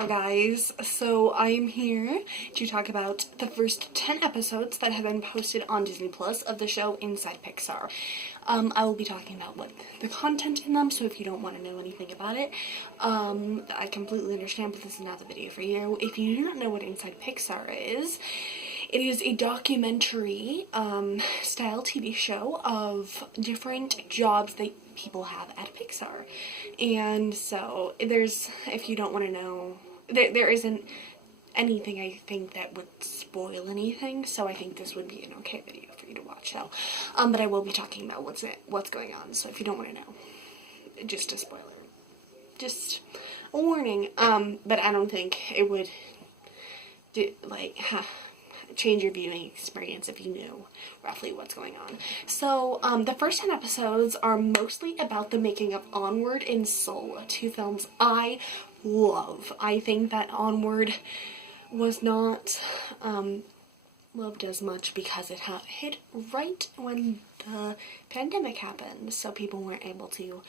Hello guys, so I am here to talk about the first 10 episodes that have been posted on Disney Plus of the show Inside Pixar. I will be talking about what the content in them, so if you don't want to know anything about it, I completely understand, but this is not the video for you. If you do not know what Inside Pixar is, it is a documentary style TV show of different jobs that people have at Pixar. And so if you don't want to know, there isn't anything I think that would spoil anything, so I think this would be an okay video for you to watch though. But I will be talking about what's going on, so if you don't want to know, just a spoiler. Just a warning. But I don't think it would change your viewing experience if you knew roughly what's going on. So, the first 10 episodes are mostly about the making of Onward and Soul, two films I love. I think that Onward was not loved as much because it hit right when the pandemic happened, so people weren't able to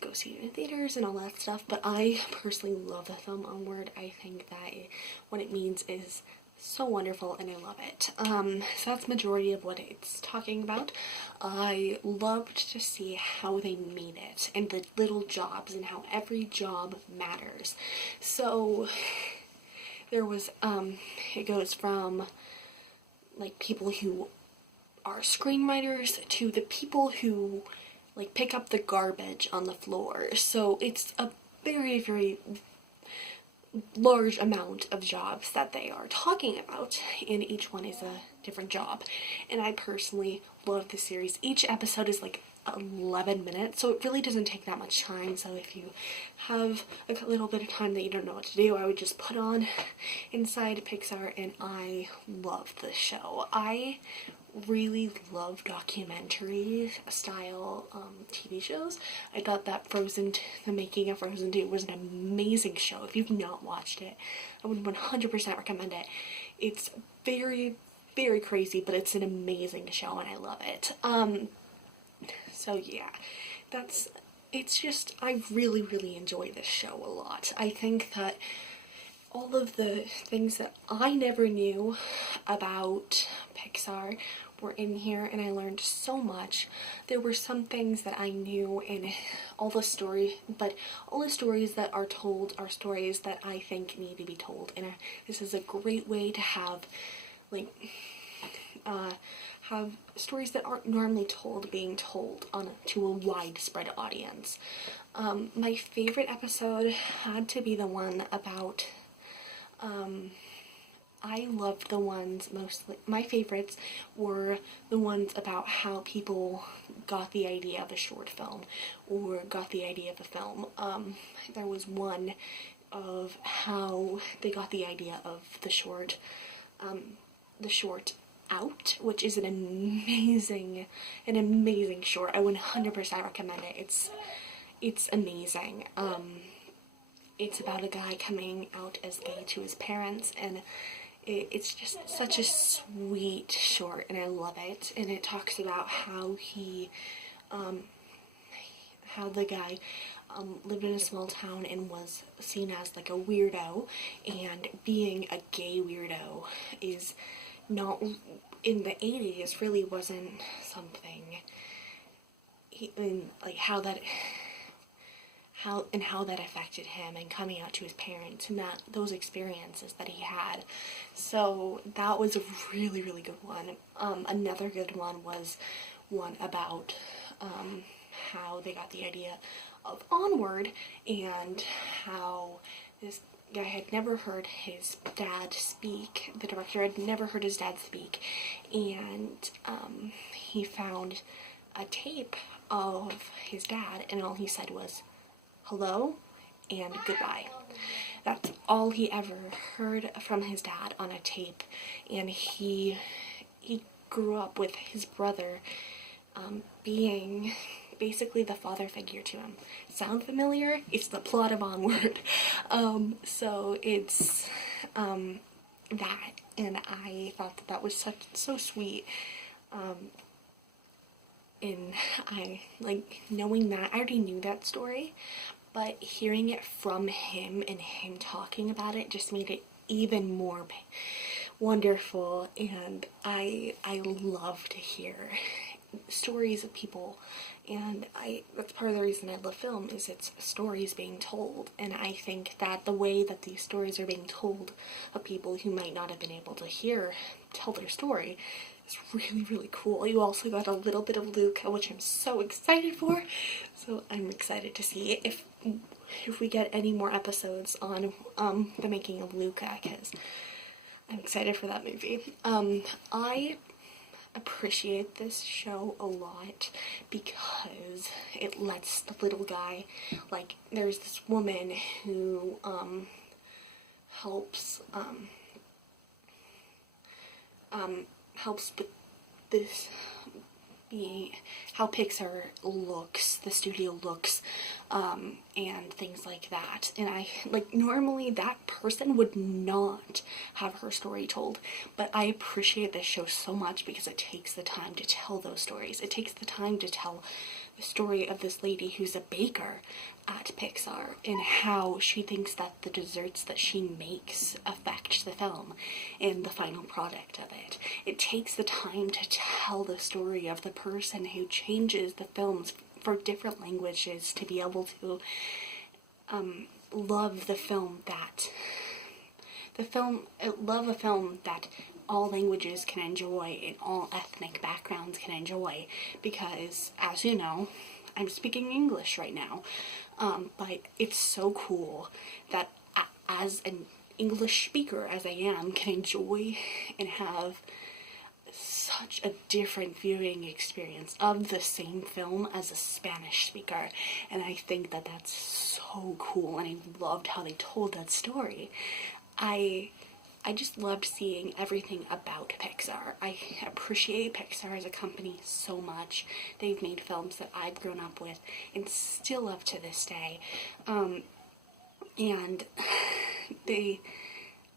go see it in theaters and all that stuff, but I personally love the film Onward. I think that what it means is so wonderful and I love it. So that's the majority of what it's talking about. I loved to see how they made it and the little jobs and how every job matters. So there was, it goes from like people who are screenwriters to the people who like pick up the garbage on the floor. So it's a very, very large amount of jobs that they are talking about, and each one is a different job. And I personally love this series. Each episode is like 11 minutes, so it really doesn't take that much time. So if you have a little bit of time that you don't know what to do, I would just put on Inside Pixar, and I love the show. I really love documentary style TV shows. I thought that the making of Frozen 2 was an amazing show. If you've not watched it, I would 100% recommend it. It's very, very crazy, but it's an amazing show and I love it. So yeah, I really, really enjoy this show a lot. I think that all of the things that I never knew about Pixar were in here, and I learned so much. There were some things that I knew in all the stories that are told are stories that I think need to be told, and this is a great way to have have stories that aren't normally told being told to a widespread audience. My favorite episode had to be the one about I loved the ones mostly. My favorites were the ones about how people got the idea of a short film or got the idea of a film. There was one of how they got the idea of the short Out, which is an amazing short. I would 100% recommend it. It's amazing. It's about a guy coming out as gay to his parents, and it's just such a sweet short, and I love it. And it talks about how the guy lived in a small town and was seen as like a weirdo, and being a gay weirdo is not, in the 80s, really wasn't something, how that affected him, and coming out to his parents, and those experiences that he had. So that was a really, really good one. Another good one was one about how they got the idea of Onward, and how this guy had never heard his dad speak. The director had never heard his dad speak, and he found a tape of his dad, and all he said was hello and goodbye. That's all he ever heard from his dad on a tape, and he grew up with his brother being basically the father figure to him. Sound familiar? It's the plot of Onward. So it's that, and I thought that was so sweet. And I, knowing that, I already knew that story, but hearing it from him and him talking about it just made it even more wonderful. And I love to hear stories of people, and that's part of the reason I love film, is it's stories being told. And I think that the way that these stories are being told of people who might not have been able to tell their story is really, really cool. You also got a little bit of Luca, which I'm so excited for. So I'm excited to see if we get any more episodes on the making of Luca, because I'm excited for that movie. I appreciate this show a lot because it lets the little guy, like, there's this woman who helps with this being how Pixar looks, the studio looks, and things like that. And I, like, normally that person would not have her story told, but I appreciate this show so much because it takes the time to tell those stories. It takes the time to tell the story of this lady who's a baker at Pixar and how she thinks that the desserts that she makes affect the film and the final product of it. It takes the time to tell the story of the person who changes the films for different languages to be able to love a film that all languages can enjoy and all ethnic backgrounds can enjoy, because, as you know, I'm speaking English right now, but it's so cool that as an English speaker, as I am, can enjoy and have such a different viewing experience of the same film as a Spanish speaker. And I think that that's so cool, and I loved how they told that story. I just loved seeing everything about Pixar. I appreciate Pixar as a company so much. They've made films that I've grown up with and still love to this day. And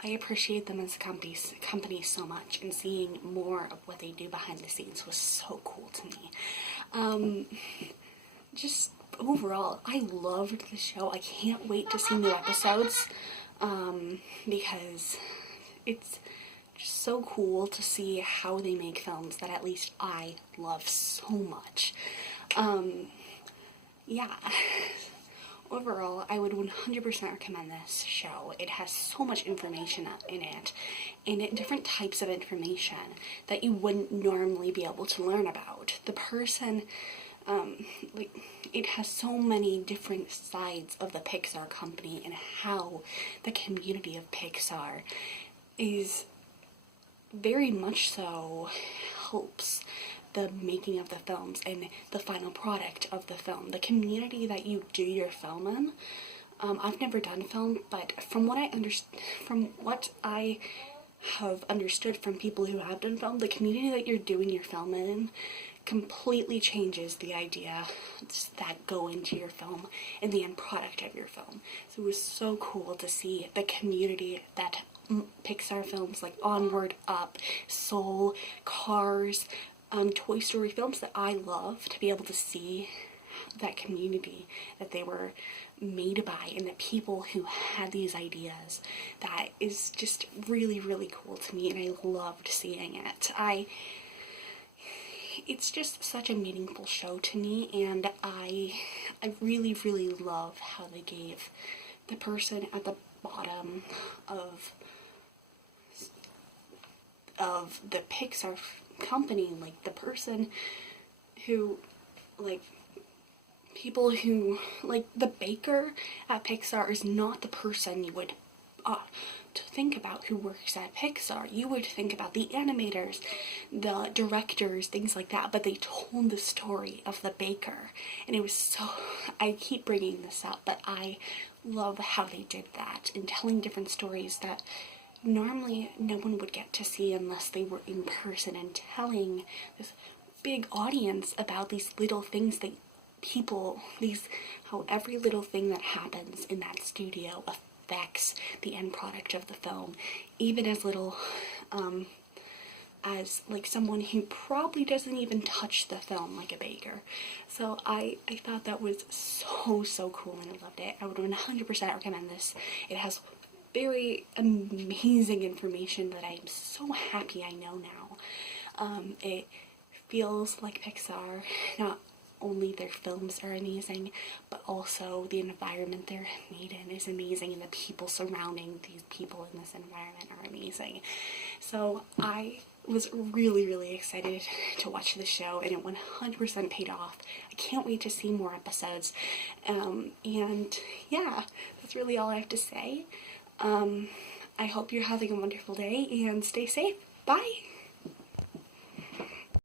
I appreciate them as a company so much, and seeing more of what they do behind the scenes was so cool to me. Just overall, I loved the show. I can't wait to see new episodes, because it's just so cool to see how they make films that at least I love so much. Yeah. Overall, I would 100% recommend this show. It has so much information in it, and different types of information that you wouldn't normally be able to learn about. The person, it has so many different sides of the Pixar company and how the community of Pixar is very much so helps the making of the films and the final product of the film. The community that you do your film in. I've never done film, but from what I have understood from people who have done film, the community that you're doing your film in completely changes the idea that go into your film and the end product of your film. So it was so cool to see the community that Pixar films like Onward, Up, Soul, Cars, Toy Story films that I love, to be able to see that community that they were made by and the people who had these ideas. That is just really, really cool to me, and I loved seeing it. It's just such a meaningful show to me, and I really, really love how they gave the person at the bottom of the Pixar company, like the person who, like, people who, like, the baker at Pixar is not the person you would to think about who works at Pixar. You would think about the animators, the directors, things like that, but they told the story of the baker, and it was so, I keep bringing this up, but I love how they did that, and telling different stories that normally no one would get to see unless they were in person, and telling this big audience about these little things that how every little thing that happens in that studio affects the end product of the film, even as little as like someone who probably doesn't even touch the film like a baker. So I thought that was so cool, and I loved it. I would 100% recommend this. It has very amazing information that I'm so happy I know now. It feels like Pixar. Not only their films are amazing, but also the environment they're made in is amazing, and the people surrounding these people in this environment are amazing. So I was really excited to watch the show, and it 100% paid off. I can't wait to see more episodes. And yeah, that's really all I have to say. I hope you're having a wonderful day, and stay safe. Bye!